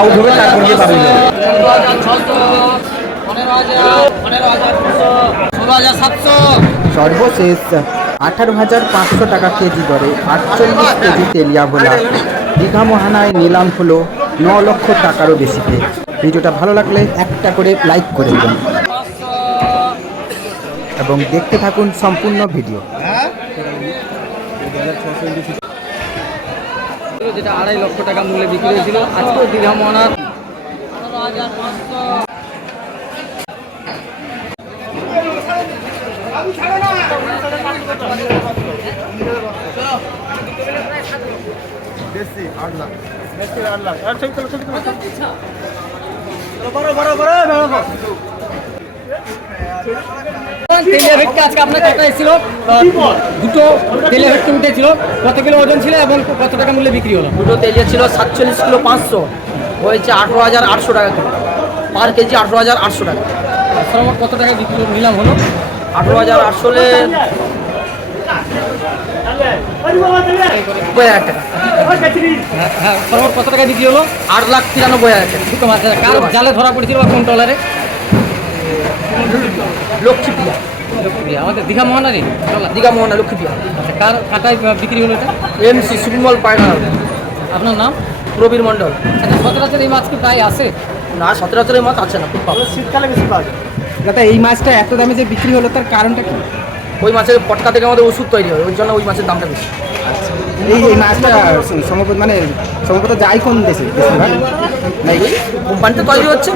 Out হবে তারপর গিয়ে পাবেন সর্বশেষ আঠারো হাজার পাঁচশো টাকা কেজি দরে আটচল্লিশ কেজি তেলিয়া ভোলা। দীঘা মহানায় নিলাম হলো ন লক্ষ টাকারও বেশিতে। ভিডিওটা ভালো লাগলে একটা করে লাইক করে দেবেন। এবং দেখতে থাকুন সম্পূর্ণ ভিডিও। যেটা আড়াই লক্ষ টাকা মূল্যে বিক্রি হয়েছিল। আজকেও দীঘা মহানার তেলিয়া ভেটকে আজকে আপনার কটা এসেছিল? দুটো তেলিয়া ভেটকে উঠেছিল। কত কিলো ওজন ছিল এবং কত টাকা মূল্যে বিক্রি হলো? দুটো তেলিয়া ছিল সাতচল্লিশ কিলো পাঁচশো। হয়েছে আঠেরো হাজার আটশো টাকা কিলো। পার কেজি আঠেরো হাজার আটশো টাকা। সর্বমোট কত টাকা বিক্রি নিলাম হলো? আঠেরো হাজার আটশো হলে নব্বই হাজার টাকা। হ্যাঁ, হ্যাঁ সর্বমোট কত টাকা বিক্রি হলো? আট লাখ তিরানব্বই হাজার টাকা। কার জালে ধরা পড়েছিল বা কোন টলারে লক্ষ্মীপ্রিয়া। আমাদের দীঘা মহানারী দীঘা মোহনা লক্ষ্মীপ্রিয়া। আচ্ছা কার কাটায় বিক্রি হলো এটা? এমসি সুবিমল পায়খানা আপনার নাম? প্রবীর মণ্ডল। আচ্ছা সচরাচর এই মাছ কি প্রায় আসে? না সচরাচরের মাছ আছে না খুব শীতকালে বেশি কম। দাদা এই মাছটা এত দামে যে বিক্রি হলো তার কারণটা কি? ওই মাছের পটকা থেকে আমাদের ওষুধ তৈরি হয় ওই জন্য ওই মাছের দামটা বেশি। এই এই মাছটা সম্ভবত মানে সম্ভবত যায় কোন দেশে? কোম্পানিতে তৈরি হচ্ছে?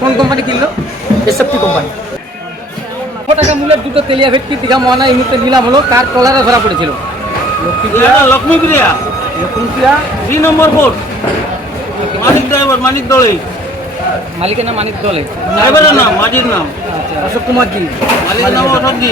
কোন কোম্পানি কিনলো? SFT company. কত টাকা মূল্যের দুটো তেলিয়া ভেটকি দীঘা মহানা এই মুহূর্তে নিলাম হলো কার টলারে ধরা পড়েছিল? Lakshmipriya? Lakshmipriya. Three number four Manik driver Manik দলে। মালিকের নাম মানিক দলে। ড্রাইভারের নাম মাঝির নাম। অশোক কুমার জি। মালিকের নাম অশোকজি